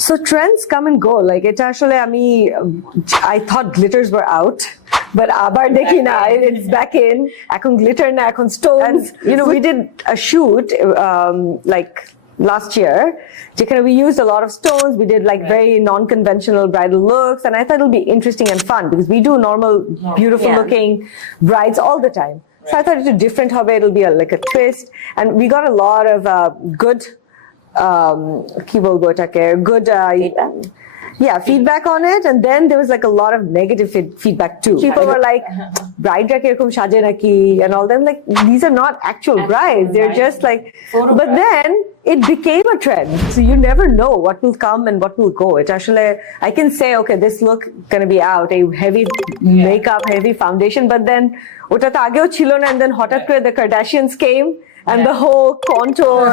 So trends come and go. Like it actually, I thought glitters were out. But abar dekhi na, it's back in. Ekon glitter na, ekon stones. And, we did a shoot like last year. We used a lot of stones. We did like very non-conventional bridal looks. And I thought it'll be interesting and fun because we do normal, beautiful looking brides all the time. So I thought it's a different hobby. It'll be like a twist. And we got a lot of good feedback on it, and then there was like a lot of negative feedback too. People were like, bride ra kirokom saje naki and all them. Like, these are not actual brides, they're just like, but then it became a trend. So you never know what will come and what will go. It actually, I can say, okay, this look gonna be out, a heavy makeup, heavy foundation, but then ota to ageo chilo na, and then hotat kore the Kardashians came. And the whole contour,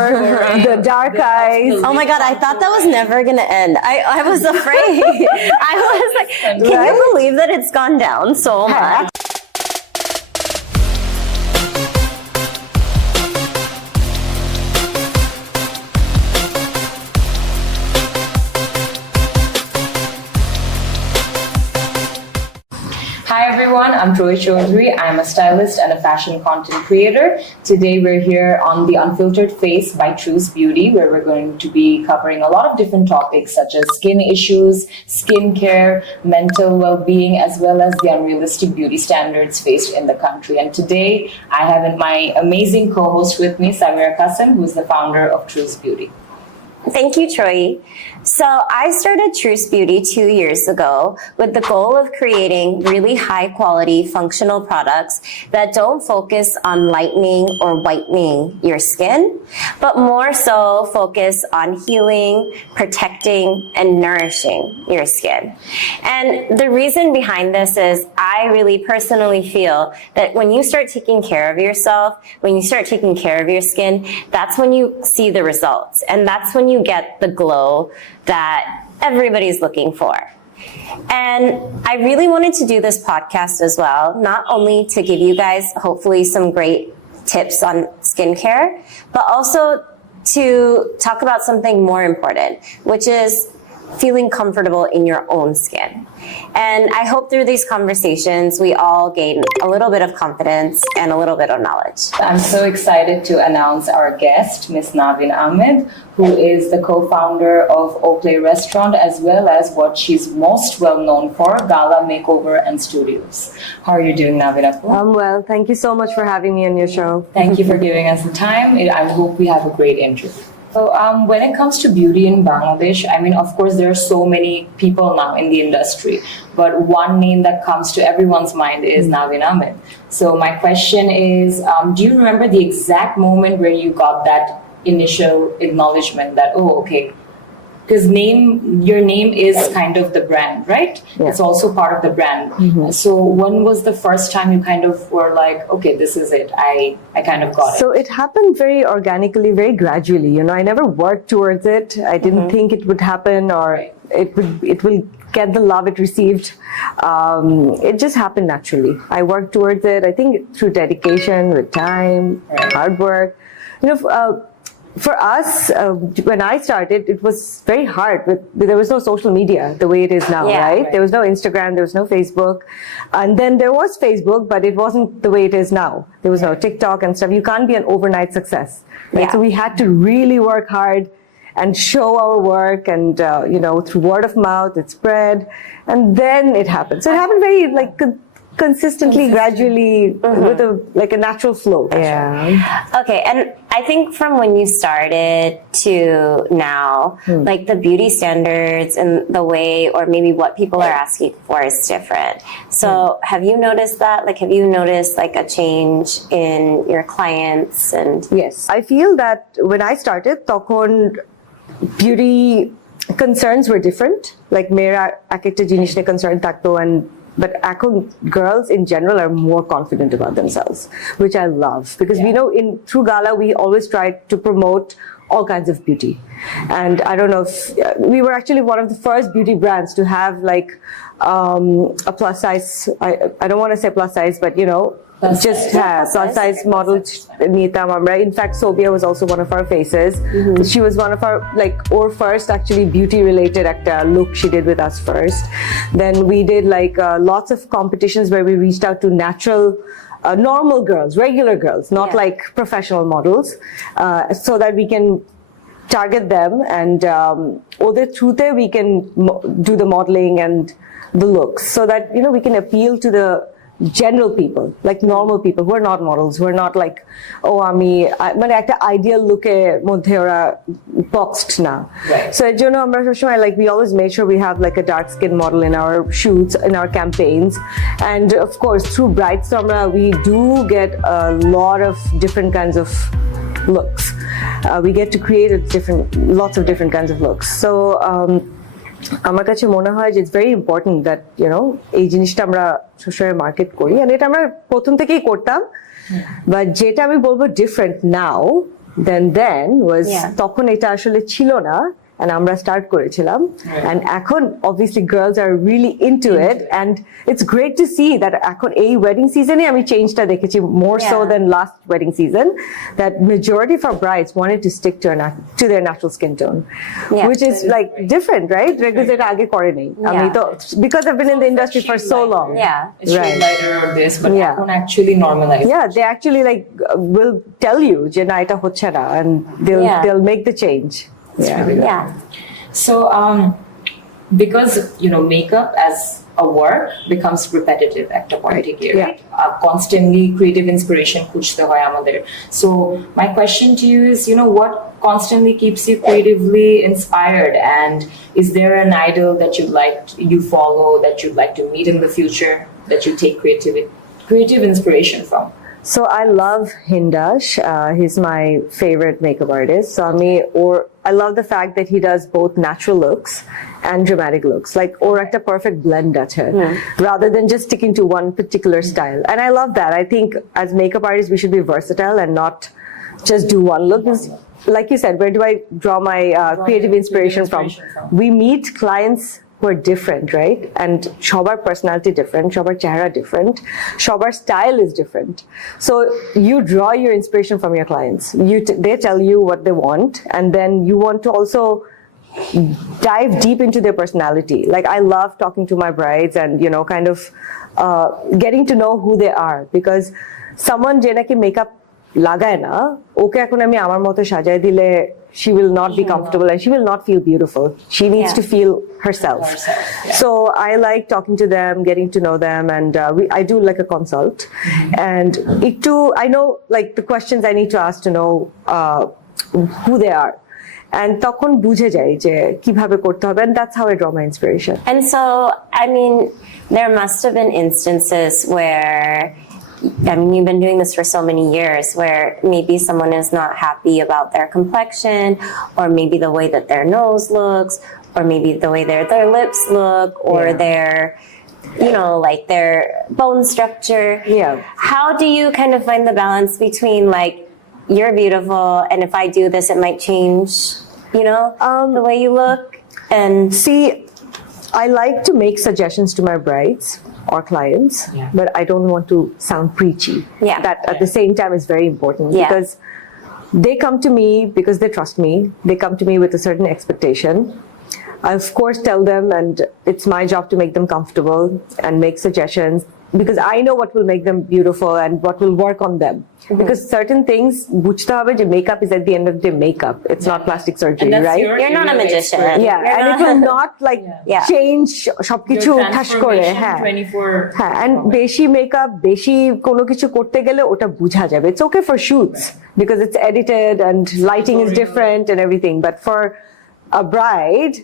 the dark eyes. Oh my God, I thought that was never going to end. I was afraid. I was like, can you believe that it's gone down so much? Hi everyone, I'm Chowdhury. I'm a stylist and a fashion content creator. Today we're here on the Unfiltered Face by Truce Beauty, where we're going to be covering a lot of different topics such as skin issues, skincare, mental well-being, as well as the unrealistic beauty standards faced in the country. And today I have my amazing co-host with me, Samira, who is the founder of Truce Beauty. Thank you, Troyee. So I started Truce Beauty 2 years ago with the goal of creating really high quality functional products that don't focus on lightening or whitening your skin, but more so focus on healing, protecting, and nourishing your skin. And the reason behind this is I really personally feel that when you start taking care of yourself, when you start taking care of your skin, that's when you see the results. And that's when you get the glow that everybody's looking for. And I really wanted to do this podcast as well, not only to give you guys hopefully some great tips on skincare, but also to talk about something more important, which is feeling comfortable in your own skin. And I hope through these conversations, we all gain a little bit of confidence and a little bit of knowledge. I'm so excited to announce our guest, Miss Navin Ahmed, who is the co-founder of Oakley Restaurant, as well as what she's most well known for, Gala, Makeover, and Studios. How are you doing, Navin? I'm well. Thank you so much for having me on your show. Thank you for giving us the time. I hope we have a great interview. So when it comes to beauty in Bangladesh, I mean, of course, there are so many people now in the industry, but one name that comes to everyone's mind is Navin Ahmed. So my question is, do you remember the exact moment where you got that initial acknowledgement that, oh, okay, because your name is kind of the brand, right? Yeah. It's also part of the brand. Mm-hmm. So when was the first time you kind of were like, okay, this is it, I kind of got it? So it happened very organically, very gradually. I never worked towards it. I didn't think it would happen, or it will get the love it received. It just happened naturally. I worked towards it, I think, through dedication, with time, hard work. For us, when I started, it was very hard. There was no social media the way it is now, right? There was no Instagram, there was no Facebook. And then there was Facebook, but it wasn't the way it is now. There was no TikTok and stuff. You can't be an overnight success. Right? Yeah. So we had to really work hard and show our work, and through word of mouth, it spread. And then it happened. So it happened very consistently, gradually, with a natural flow. Yeah. Okay, and I think from when you started to now, like the beauty standards and the way, or maybe what people are asking for is different. So have you noticed that? Like, have you noticed like a change in your clients? And yes, I feel that when I started, তখন beauty concerns were different. Like mera ek ekta jinish niye concern thakto, but এখন girls in general are more confident about themselves, which I love, because we know through Gala we always try to promote all kinds of beauty. And I don't know if we were actually one of the first beauty brands to have like a plus size, I don't want to say plus size, but just Plus plus size. size models নিতাম আমরা. In fact, Sobia was also one of our faces. She was one of our or first actually beauty related একটা look she did with us first. Then we did lots of competitions where we reached out to natural normal girls, regular girls, not Yeah. like professional models, so that we can target them and other through there we can do the modeling and the looks, so that we can appeal to the general people, like normal people who are not models, who are not like মানে একটা ideal look এর মধ্যে ওরা boxed না. Right. So এর জন্য আমরা সবসময় we always make sure we have like a dark skin model in our shoots, in our campaigns, and of course through Brights we do get a lot of different kinds of looks. We get to create lots of different kinds of looks. So আমার কাছে মনে হয় যে it's very important that এই জিনিসটা আমরা সবসময় market করি, আর এটা আমরা প্রথম থেকেই করতাম, বাট যেটা আমি বলবো ডিফারেন্ট নাও দেন ওয়াজ তখন এটা আসলে ছিল না, and আমরা স্টার্ট করেছিলাম, and এখন obviously girls are really into it, and it's great to see that এখন এই wedding season আমি চেঞ্জটা দেখেছি more so than last wedding season, that majority of our brides wanted to stick to their natural skin tone, which is like different, right? Because এটা আগে করে নাই আমি তো, because I've been in the industry for so long. It's Right. lighter or this, but এখন actually normalize. Yeah, they actually will tell you যে না এটা হচ্ছে না, and they'll make the change. Yeah. So, because makeup as a work becomes repetitive at a point, right? Constantly creative inspiration খুঁজতে হয় আমাদের. So, my question to you is, what constantly keeps you creatively inspired, and is there an idol that you follow, that you'd like to meet in the future, that you take creative inspiration from? So I love Hindash. He's my favorite makeup artist. So I love the fact that he does both natural looks and dramatic looks, or a perfect blend আছে, rather than just sticking to one particular style. And I love that. I think as makeup artists, we should be versatile and not just do one look. Like you said, where do I draw my creative inspiration from? We meet clients who are different, right? And সবার personality different, সবার চেহারা different, সবার style is different. So you draw your inspiration from your clients. They tell you what they want, and then you want to also dive deep into their personality. I love talking to my brides and kind of getting to know who they are, because someone যে নাকি makeup লাগায় না, ওকে এখন আমি আমার মতো সাজায় দিলে she will not be comfortable and she will not feel beautiful. She needs to feel herself. So I like talking to them, getting to know them, and I do like a consult. And I know the questions I need to ask to know who they are. And তখন বুঝে যাই যে কিভাবে করতে হবে, and that's how I draw my inspiration. And so, there must have been instances where, you've been doing this for so many years, where maybe someone is not happy about their complexion, or maybe the way that their nose looks, or maybe the way their lips look, or their their bone structure. Yeah. How do you kind of find the balance between you're beautiful, and if I do this, it might change, the way you look? And see, I like to make suggestions to my brides or clients, but I don't want to sound preachy. That at the same time is very important, because they come to me because they trust me. They come to me with a certain expectation. I of course tell them, and it's my job to make them comfortable and make suggestions, because I know what will make them beautiful and what will work on them. Because certain things, বুঝতে হবে যে makeup is at the end of the day makeup. It's not plastic surgery, right? You're not a magician. And it will not change সবকিছু ঠাস করে. হ্যাঁ, and বেশি makeup, বেশি কোনো কিছু করতে গেলে ওটা বুঝা যাবে. It's okay for shoots because it's edited and lighting is different and everything. But for a bride,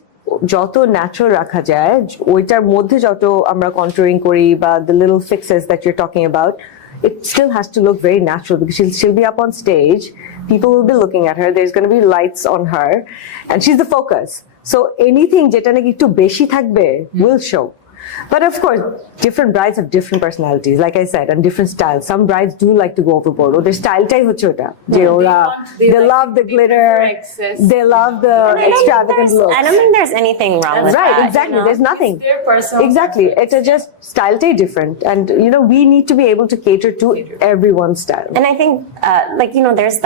যত ন্যাচারাল রাখা যায়, ওইটার মধ্যে যত আমরা কন্ট্রোলিং করি, বা the little fixes that you're talking about, it still has to look very natural, because she'll be up on stage, people will be looking at her, there's going to be lights on her, and she's the focus. So anything যেটা নাকি একটু বেশি থাকবে will show. But of course, different brides have different personalities, like I said, and different styles. Some brides do like to go overboard. Or their style টাই হচ্ছে ওটা যে ওরা they love the glitter, they love the extravagant look. I don't think there's anything wrong with Right, that. exactly. You know? There's nothing. It's their personal Exactly. preference. It's just style tay different, and we need to be able to cater to everyone's style. And I think, there's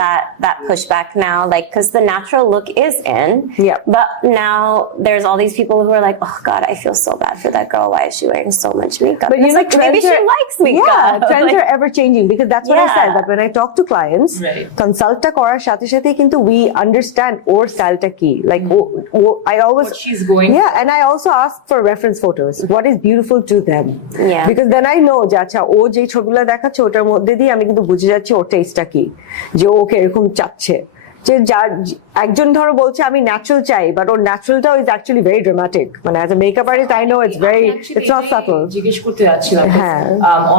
that pushback now, because the natural look is in. Yeah. But now there's all these people who are like, oh God, I feel so bad for that girl. Why is she wearing so much makeup? But and it's like, maybe she likes makeup. Yeah, trends are ever changing, because that's what I said, that when I talk to clients, Right. consult ta korar সাথে সাথে কিন্তু we understand or style ta ki. Like I always What she's going Yeah, and I also ask for reference photos. What is beautiful to them? Yeah. Because then I know যে আচ্ছা ও যে ছবিগুলো দেখাচ্ছে ওটার মধ্যে দিয়ে আমি কিন্তু বুঝে যাচ্ছি ওর টেস্টটা কি, যে ওকে এরকম চাচ্ছে। যে যার একজন ধরো বলছে আমি ন্যাচারাল চাই, বাট ওর ন্যাচারালটাও ইজ অ্যাকচুয়ালি ভেরি ড্রামাটিক। মানে as a makeup artist I know it's very it's not subtle. জিজ্ঞেস করতে যাচ্ছিলাম, হ্যাঁ।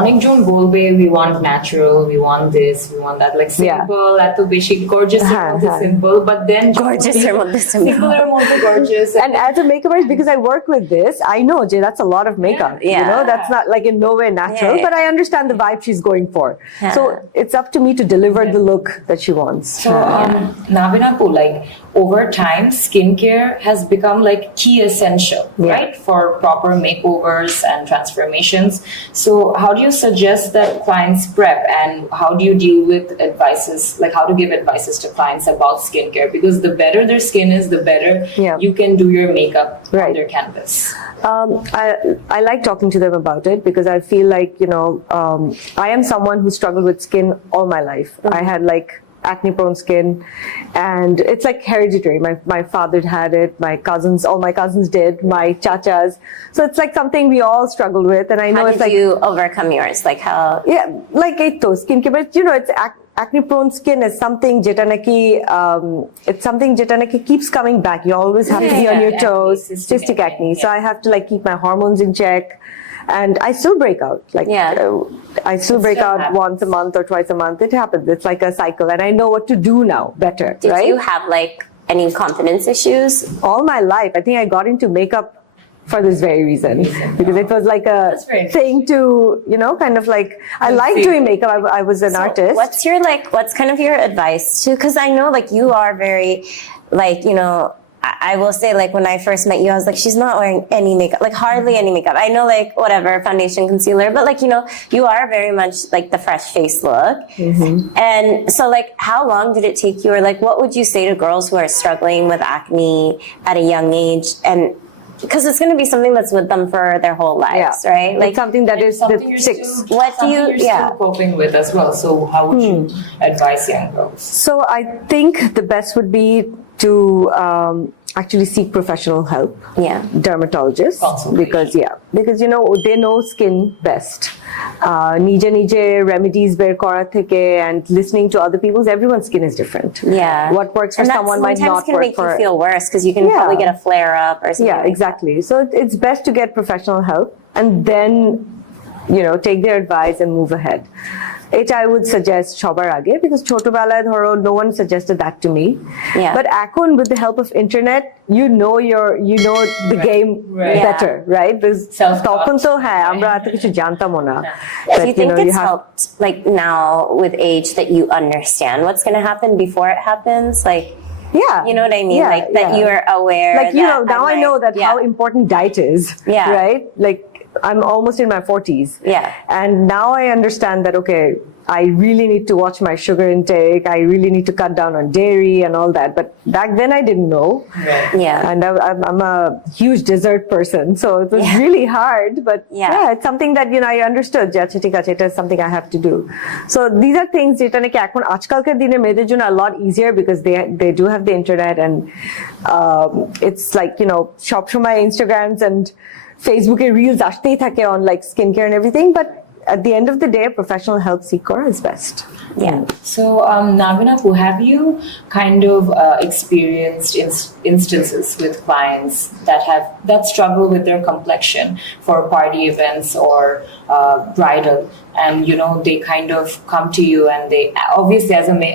অনেকজন বলবে we want natural, we want this, we want that, like simple, এত বেশি gorgeous এর মধ্যে simple, but then Gorgeous এর মধ্যে simple. simple এর মধ্যে gorgeous, And as a makeup artist, because I work with this, I know Jay, that's a lot of makeup. Yeah. That's not like in no way natural, Yeah. but I understand the vibe she's going for. Yeah. So it's up to me to deliver the look that she wants. So, Navin Ahmed, like over time, skincare has become like key essential, right, for proper makeovers and transformations. So, how do you suggest that clients prep, and how do you deal with advices, like how to give advices to clients about skincare? Because the better their skin is, the better you can do your makeup on their canvas. I like talking to them about it, because I feel like, I am someone who struggled with skin all my life. I had like acne prone skin, and it's like hereditary. My father had it, all my cousins did, my chachas. So it's like something we all struggled with, and I know How it's did like you overcome yours? Like how? Yeah, like eto skincare, but it's acne prone skin is something jeta naki it's something jeta naki keeps coming back. You always have to be on your toes. Cystic acne. So I have to like keep my hormones in check. And I still break out. I still break out once a month or twice a month. It happens. It's like a cycle, and I know what to do now better. Did right? you have like any confidence issues? All my life, I think I got into makeup for this very reason, because it was like a thing to, kind of like, I like doing makeup. I was an artist. What's kind of your advice to, because I know like you are very I will say, like, when I first met you, I was like, she's not wearing any makeup, like hardly any makeup. I know, like, whatever, foundation, concealer, but like, you are very much like the fresh face look. Mm-hmm. And so like, how long did it take you, or like, what would you say to girls who are struggling with acne at a young age? And because it's going to be something that's with them for their whole lives, right? Like something that is what do you, still coping with as well. So how would you advise young girls? So I think the best would be to actually seek professional help. Dermatologists, because they know skin best. Nije remedies ber kora theke, and listening to other people's, everyone's skin is different. What works for someone might not work for. Sometimes can make you feel worse, because you can probably get a flare up or something. Yeah, exactly. So it's best to get professional help, and then take their advice and move ahead. It I would suggest সবার আগে, because ছোটবেলায় ধরো no one suggested that to me. But এখন with the help of internet, you know the game better, right? তখন তো আমরা এত কিছু জানতামও না. Do you think it's helped, like now with age, that you understand what's going to happen before it happens? Like, you know what I mean? That you're aware. Like, now I know that how important diet is, right? Like, I'm almost in my 40s. And now I understand that, okay, I really need to watch my sugar intake. I really need to cut down on dairy and all that. But back then I didn't know. And I'm a huge dessert person. So it was really hard. But it's something that, I understood. It is something I have to do. So these are things that এখন আজকালকার দিনে মেয়েদের জন্য a lot easier, because they do have the internet, and it's like, সব সময় Instagrams and Facebook reels আসতেই থাকে on like skincare and everything, but at the end of the day, professional help seeker is best. So, Navin Ahmed, have you kind of experienced instances with clients that struggle with their complexion for party events or bridal, and they kind of come to you, and they obviously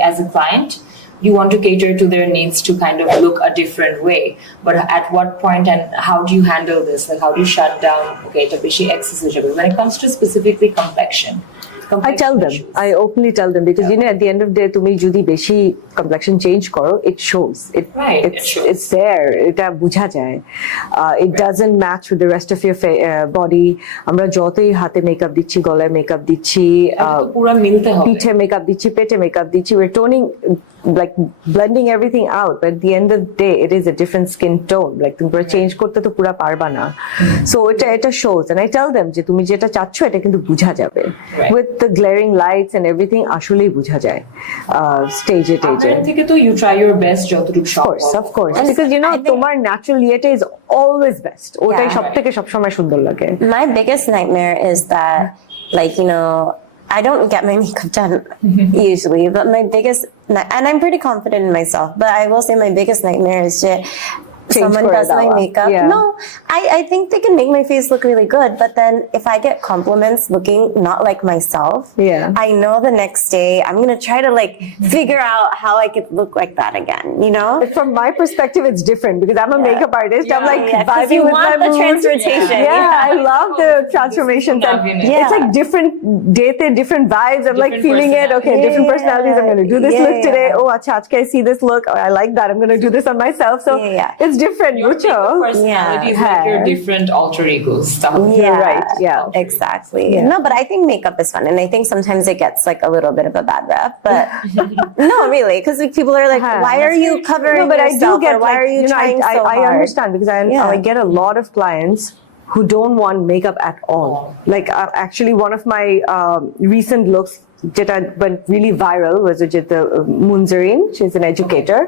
as a client, you want to cater to their needs to kind of look a different way. But at what point and how do you handle this? Like how do you shut down, okay, it's a bit excess. When it comes to specifically complexion, I tell them. I openly tell them because at the end of the day, tumi jodi beshi complexion change koro, it shows. It's there. Eta bujha jay. It doesn't match with the rest of your body. Amra jotoi hate makeup dichi, golaয় makeup dichi, pura milte hobe. পিঠে makeup dichi, pete makeup dichi. We're toning, like blending everything out. But at the end of the day, it is a different skin tone. Like তুমি পুরো change করতে তো পুরো পারবা না. So এটা shows, and I tell them যে তুমি যেটা চাচ্ছো এটা কিন্তু বুঝা যাবে. With the glaring lights and everything, আসলেই বুঝা যায়. Stage it. থেকে তো you try your best যতটুকু সম্ভব. Of course. Because তোমার natural ইয়েটা is always best. ওটাই সবথেকে সবসময় সুন্দর লাগে. My biggest nightmare is that, like, I don't get my makeup done usually, but my biggest, and I'm pretty confident in myself, but I will say my biggest nightmare is someone does my makeup. Yeah. No, I think they can make my face look really good, but then if I get compliments looking not like myself, I know the next day I'm gonna try to like figure out how I could look like that again, From my perspective, it's different because I'm a makeup artist. I'm like vibing with want my the mood. transformation. I love the transformations. And it's like different days, different vibes. I'm like feeling it. Okay, different personalities. I'm gonna do this look today. Oh, acha, I see this look. Oh, I like that. I'm gonna do this on myself. So it's different. Your personality is like your different alter egos stuff. You're right. Yeah, exactly. No, but I think makeup is fun, and I think sometimes it gets like a little bit of a bad rep. But no, really, because like, people are like, "Why are you covering yourself?" I do get why are you trying so hard? I understand because I get a lot of clients who don't want makeup at all. Like actually, one of my recent looks that went really viral was with the Munzareen. She's an educator,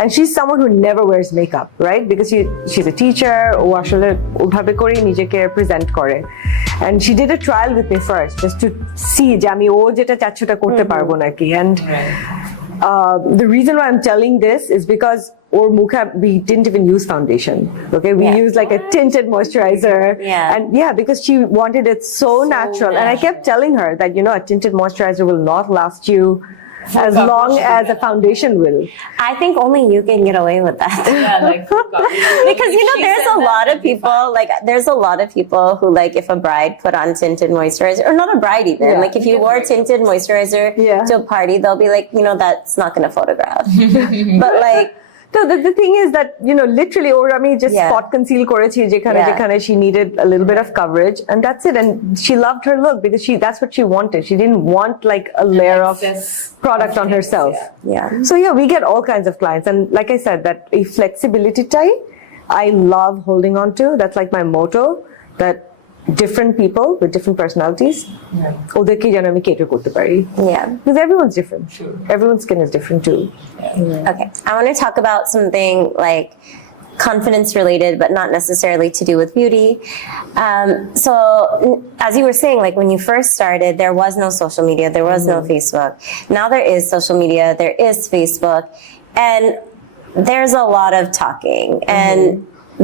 and she's someone who never wears makeup, right? Because she's a teacher. ও আসলে ওভাবে করে নিজেকে present করে, and she did a trial with me first just to see যে আমি ও যেটা চাচ্ছে ওটা করতে পারবো নাকি. And the reason why I'm telling this is because or mukha we didn't even use foundation. Okay, we used like a tinted moisturizer. And because she wanted it so natural. And I kept telling her that a tinted moisturizer will not last you as long as a foundation will. I think only you can get away with that. Because there's a lot of people who like if a bride put on tinted moisturizer, or not a bride even, like if you wore tinted moisturizer to a party, they'll be like, that's not going to photograph. But like, so the thing is that literally or আমি just spot conceal করেছি যেখানে she needed a little bit of coverage, and that's it. And she loved her look because that's what she wanted. She didn't want like a layer of product on herself. So we get all kinds of clients, and like I said, that a flexibility type I love holding on to. That's like my motto, that different people with different personalities ওদেরকে যেন আমি cater করতে পারি. Because everyone's different. Everyone's skin is different too. Okay, I want to talk about something like confidence related, but not necessarily to do with beauty. So as you were saying, like when you first started, there was no social media, there was no Facebook. Now there is social media, there is Facebook, and there's a lot of talking and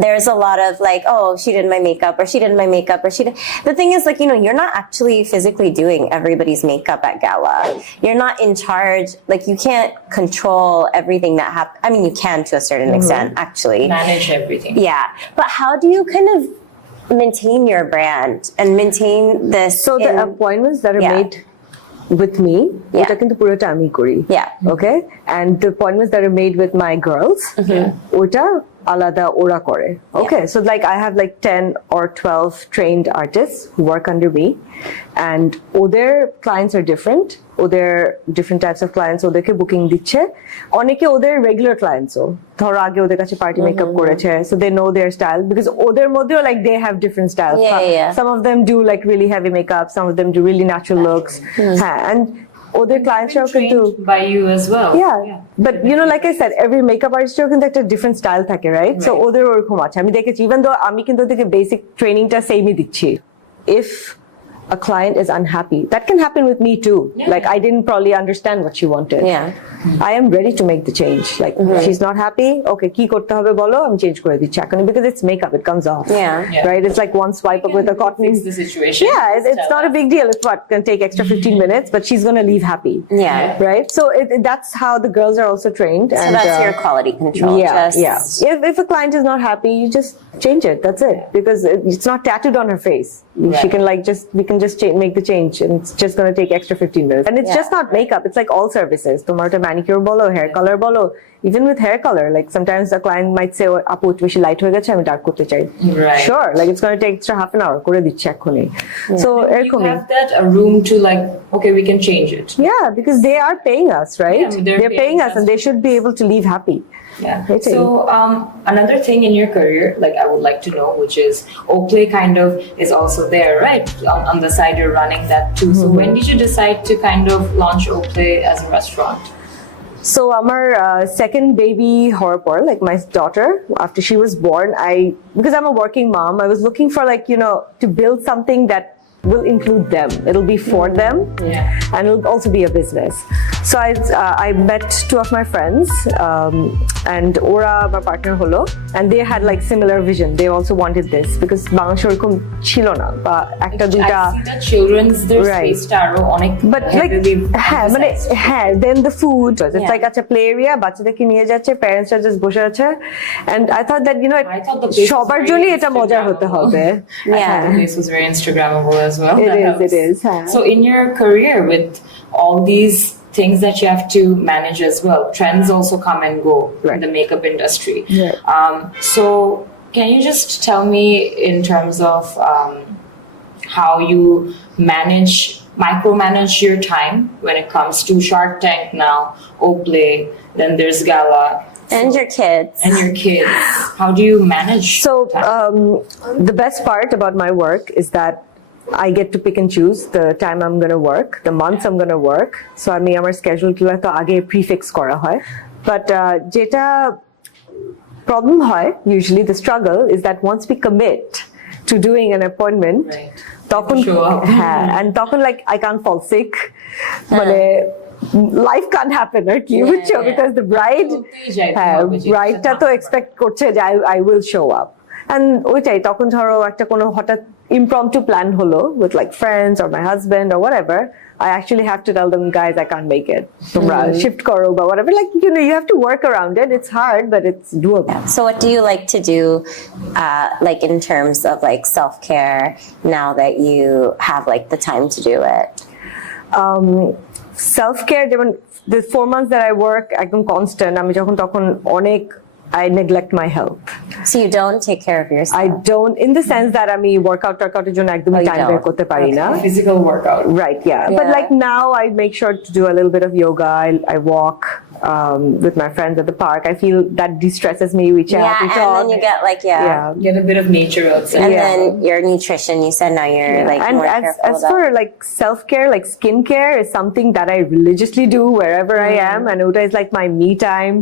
there's a lot of like, oh, she did my makeup, or she did my makeup, or she did. The thing is, like, you're not actually physically doing everybody's makeup at Gala. You're not in charge. Like, you can't control everything that happens. I mean, you can to a certain extent, actually. Manage everything. Yeah. But how do you kind of maintain your brand and maintain this? So the appointments that are made with me, ওটা কিন্তু পুরোটা আমি করি. Okay? And the appointments that are made with my girls, ওটা আলাদা ওরা করে. Okay, so like I have like 10 or 12 trained artists who work under me, and ওদের clients are different. ওদের different types of clients ওদেরকে booking দিচ্ছে. অনেকে ওদের regular clients ও ধরো আগে ওদের কাছে party makeup করেছে, so they know their style, because ওদের মধ্যেও like they have different styles. Some of them do like really heavy makeup, some of them do really natural looks. And other clients are trained by you as well. But like I said, every makeup artist কিন্তু একটা different style থাকে, right? So ওদের ওরকম আছে, আমি দেখেছি, even though আমি কিন্তু ওদেরকে basic training টা সেমই দিচ্ছি. If a client is unhappy. That can happen with me too. Yeah. Like I didn't probably understand what she wanted. Yeah. I am ready to make the change. Like she's not happy. Okay, ki korte hobe bolo, I'm change kore dichi ekhoni, because it's makeup. It comes off. Yeah. Right. It's like one swipe up with a cotton. Fix the situation. Yeah, it's not a big deal. It's what going to take extra 15 minutes, but she's going to leave happy. Yeah. Right. So that's how the girls are also trained. So that's your quality control. If a client is not happy, you just change it. That's it. Because it's not tattooed on her face. She can we can just make the change, and it's just going to take extra 15 minutes. And it's just not makeup. It's like all services. Tomar to manicure bolo, hair color bolo. Even with hair color, like sometimes the client might say, "Oh, apu তুমি light হয়ে গেছে, আমি dark করতে চাই." Right. Sure. Like it's going to take extra half an hour. করে দিচ্ছি এক্ষুনি. So You have that room to like, okay, we can change it. yeah, because they are paying us, right? Yeah, they're paying us, us. and they should be able to leave happy. Yeah. Right. So another thing in your career, like I would like to know, which is Oakley kind of is also there, right? On the side, you're running that too. So when did you decide to kind of launch Oakley as a restaurant? So our second baby horror, like my daughter, after she was born, because I'm a working mom, I was looking for to build something that will include them. It'll be for them, and it'll also be a business. So I met two of my friends, and Ora, my partner, holo, and they had like similar vision. They also wanted this because Bangladesh oরকম ছিল না বা একটা দুইটা I see that children's their Right. space tarot অনেক But like then the food, it's like acha play area, বাচ্চাদেরকে নিয়ে যাচ্ছে, প্যারেন্টসরা just বসে আছে, and I thought that I thought the place সবার was জন্য very এটা মজার হতে হবে. I thought the place was very Instagrammable as well. It That is, helps. it is, huh? So in your career, with all these things that you have to manage as well, trends also come and go in the makeup industry. Right. So can you just tell me in terms of how you micromanage your time when it comes to Shark Tank now, Oakley, then there's Gala. And your kids. And your kids. How do you manage So time? the best part about my work is that I get to pick and choose the time I'm going to work, the months I'm going to work. So I mean, আমার schedule গুলো তো আগে prefix করা হয়. But যেটা problem হয়, usually the struggle is that once we commit to doing an appointment, তখন and তখন like I can't fall sick. মানে life can't happen আর কি বুঝছো, because the bride টা তো expect করছে যে I will show up. And ওইটাই তখন ধরো একটা কোনো হঠাৎ impromptu plan holo with like friends or my husband or whatever, I actually have to tell them, guys, I can't make it. Tumra shift karo or whatever. Like, you have to work around it. It's hard, but it's doable. So what do you like to do, like in terms of like self-care now that you have like the time to do it? Self-care, the 4 months that I work, একদম constant. আমি যখন তখন অনেক I neglect my health. So you don't take care of yourself? I don't, in the sense that আমি workouter জন্য একদমই time বের করতে পারি না. Physical workout. Right, yeah. But like now I make sure to do a little bit of yoga. I walk with my friends at the park. I feel that de-stresses me. We chat, we talk. And then you get like, Get a bit of nature outside. And then your nutrition, you said now you're like and more careful as for like self-care, like skincare is something that I religiously do wherever I am, and Uta is like my me time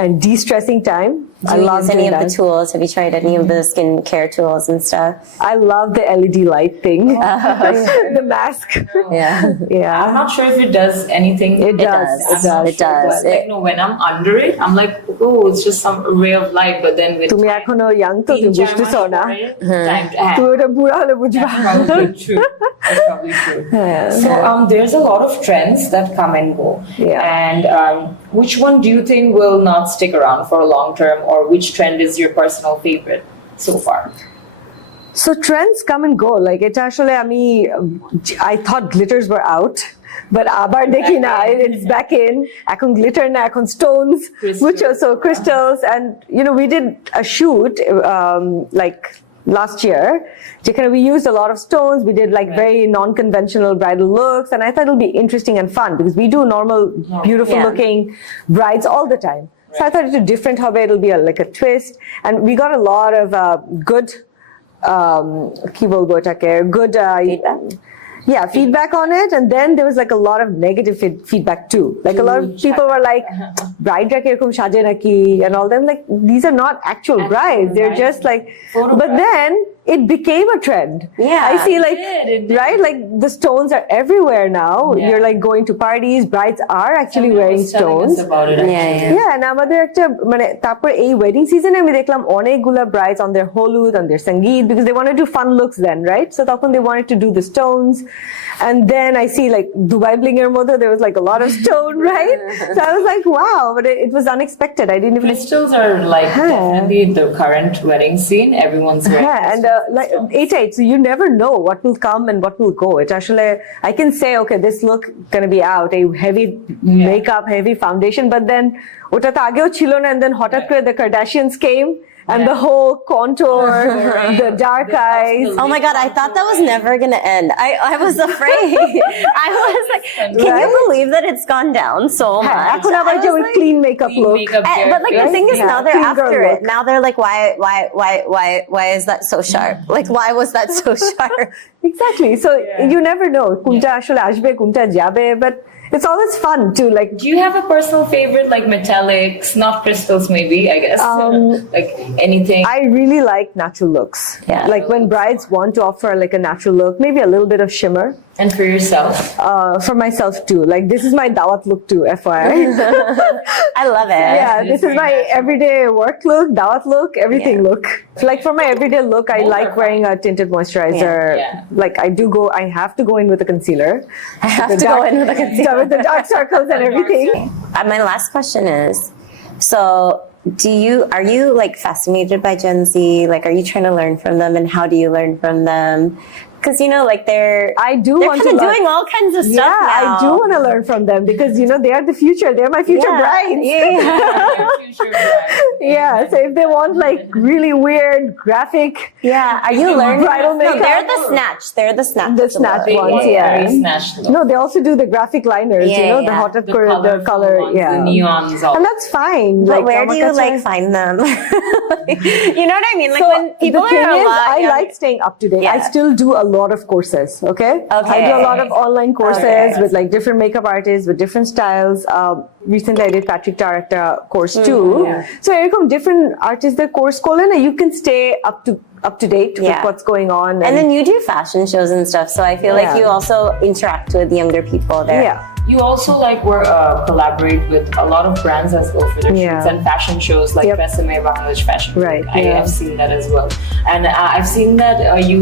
and de-stressing time. Do you use any of the tools? Have you tried any of the skincare tools and stuff? I love the LED light thing. The mask. Yeah. I'm not sure if it does anything. It does. It does. Like, no, when I'm under it, I'm like, oh, it's just some ray of light. But then with তুমি এখনো young তো তুমি বুঝতেছো না, তুমি ওটা বুড়া হলে বুঝবা. That's probably true. That's probably true. So there's a lot of trends that come and go. And which one do you think will not stick around for a long term, or which trend is your personal favorite so far? So trends come and go. Like এটা আসলে I thought glitters were out, but আবার দেখি না, it's back in. এখন glitter না, এখন stones, which also crystals. And we did a shoot like last year, we used a lot of stones. We did like very non-conventional bridal looks, and I thought it'll be interesting and fun because we do normal, beautiful looking brides all the time. So I thought it's a different hobby. It'll be like a twist, and we got a lot of good, good feedback on it, and then there was like a lot of negative feedback too. Like a lot of people were like, bride ra kirokom saje naki and all them. Like these are not actual brides; they're just like. But then it became a trend. Yeah, I see like it did. right, like the stones are everywhere now. Yeah. You're like going to parties, brides are actually Samira wearing was telling us stones. about it, actually. Yeah, and আমাদের একটা মানে তারপর এই wedding সিজনে আমি দেখলাম অনেকগুলা brides on their হলুদ, on their sangeet, because they want to do fun looks then, right? So তখন they wanted to do the stones, and then I see like Dubai Bling এর মধ্যে there was like a lot of stone, right? So I was like, wow, but it was unexpected. I didn't even Crystals are like definitely the current wedding scene. Everyone's wearing and like eight, so you never know what will come and what will go. It actually, I can say, okay, this look gonna be out, a heavy makeup, heavy foundation, but then ওটা তো আগেও ছিল না, and then হঠাৎ করে the Kardashians came. And the whole contour, the dark eyes. Oh my God, I thought that was never going to end. I was afraid. I was like, can you believe that it's gone down so much? এখন আবার I যে was ওই like- clean makeup look. But like the thing is now they're Clean girl after it. look. Now they're like, why is that so sharp? Like, why was that so sharp? Exactly. So you never know. Kunta ashole ashbe, kunta jabe, but it's always fun to like. Do you have a personal favorite, like metallics, not crystals, maybe? I guess like anything. I really like natural looks. Yeah. Like when brides want to offer like a natural look, maybe a little bit of shimmer. And for yourself, For myself too. Like this is my dawat look too, FYI. I love it. Yeah, this is my everyday work look, dawat look, everything look. Like for my everyday look, I like wearing a tinted moisturizer. Yeah. Like I have to go in with a concealer. I have to go in with a concealer. With the dark circles and everything. My last question is, so are you like fascinated by Gen Z? Like, are you trying to learn from them, and how do you learn from them? Because like they're want kind to of learn. doing all kinds of stuff Yeah, now. I do want to learn from them because they are the future. They're my future brides. Yeah, so if they want like really weird graphic, Are you learning? Bridal No, makeup. they're the snatch. They're the snatch. the snatch They ones, want very yeah. snatched look. No, they also do the graphic liners, Yeah, the yeah. hot The the color, ones, yeah. the neons, all. And that's fine. But like, where do you আমার like কাছে- find them? You know what I mean? Like So when people the thing are a is, lot I younger- like staying up to date. I Yeah. still do a lot of courses. Okay. I do a lot of online courses with like different makeup artists with different styles. Recently, I did Patrick Tarakta course too. So এরকম different artists their course করলে না, you can stay up to date with Yeah. what's going on. And then you do fashion shows and stuff, so I feel like Yeah. you also interact with younger people there. yeah. You also collaborate with a lot of brands as well for their shoots and fashion shows like Yep. Besame Bangladesh Fashion Week. Right, I yeah. have seen that as well. And I've seen that you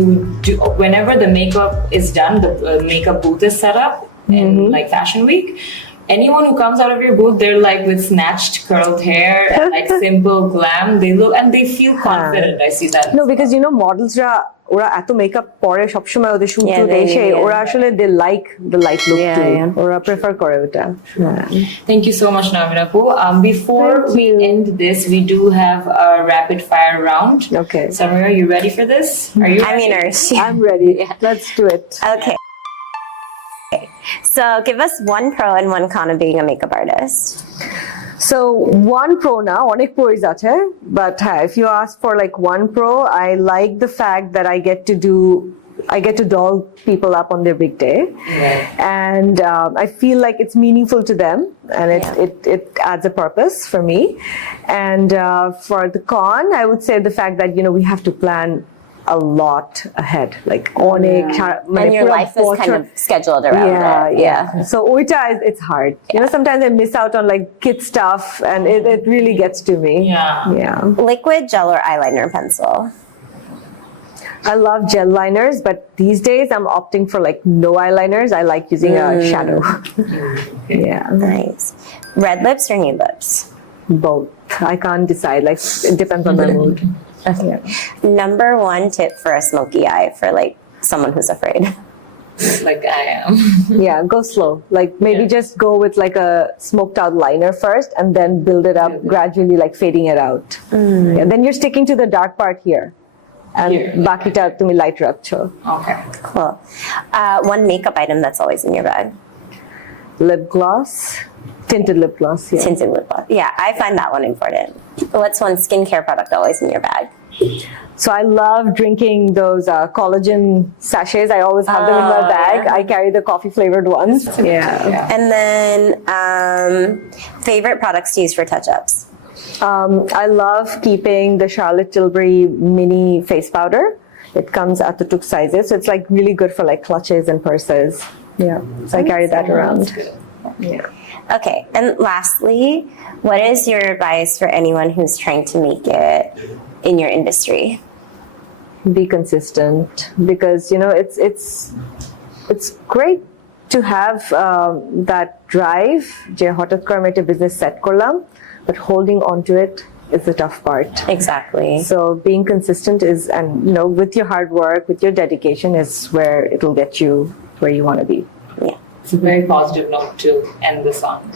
do, whenever the makeup is done, the makeup booth is set up in like Fashion Week. Anyone who comes out of your booth, they're like with snatched curled hair and like simple glam. They look and they feel confident. I see that. No, because models ওরা এত makeup পরে সবসময় ওদের shoot Yeah, they- এসে ওরা আসলে they like the light look Yeah, too. yeah. ওরা prefer করে ওটা. Thank you so much, Navin Ahmed. Before Thank we you. end this, we do have a rapid fire round. Okay. Samira, you ready for this? Are you? I'm ready? in earth. I'm ready. Let's do it. Okay. So give us one pro and one con of being a makeup artist. So one pro now, অনেক pros আছে, but if you ask for like one pro, I like the fact that I get to doll people up on their big day, and I feel like it's meaningful to them, and it adds a purpose for me. And for the con, I would say the fact that we have to plan a lot ahead, like অনেক And your life is kind of scheduled around it. yeah. So oita it's hard. Sometimes I miss out on like kid stuff, and it really gets to me. Yeah. Liquid, gel, or eyeliner pencil? I love gel liners, but these days I'm opting for like no eyeliners. I like using a shadow. Yeah. Nice. Red lips or nude lips? Both. I can't decide. Like it depends on my mood. Yeah. Number one tip for a smoky eye for like someone who's afraid. Like I am. Yeah, go slow. Like maybe just go with like a smoked out liner first and then build it up gradually, like fading it out. Yeah, then you're sticking to the dark part here. And bakita tumi light rakcho. Okay. Cool. One makeup item that's always in your bag. Lip gloss. Tinted lip gloss, yeah. Tinted lip gloss. Yeah, I find that one important. What's one skincare product always in your bag? So I love drinking those collagen sachets. I always have them in my bag. I carry the coffee flavored ones. Yeah. And then favorite products to use for touch-ups. I love keeping the Charlotte Tilbury mini face powder. It comes at the 2 sizes, so it's like really good for like clutches and purses. Yeah, so I carry that around. Yeah. Okay, and lastly, what is your advice for anyone who's trying to make it in your industry? Be consistent, because it's great to have that drive. Je hotat kar mein business set korlam, but holding on to it is the tough part. Exactly. So being consistent is, and with your hard work, with your dedication, is where it'll get you where you want to be. Yeah. It's a very positive note to end this on.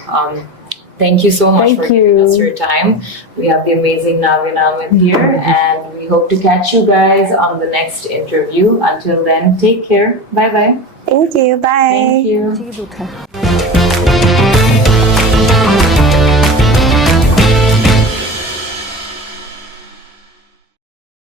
Thank you so much for giving us your time. We have the amazing Navin Ahmed here, and we hope to catch you guys on the next interview. Until then, take care. Bye-bye. Thank you. Bye. Thank you.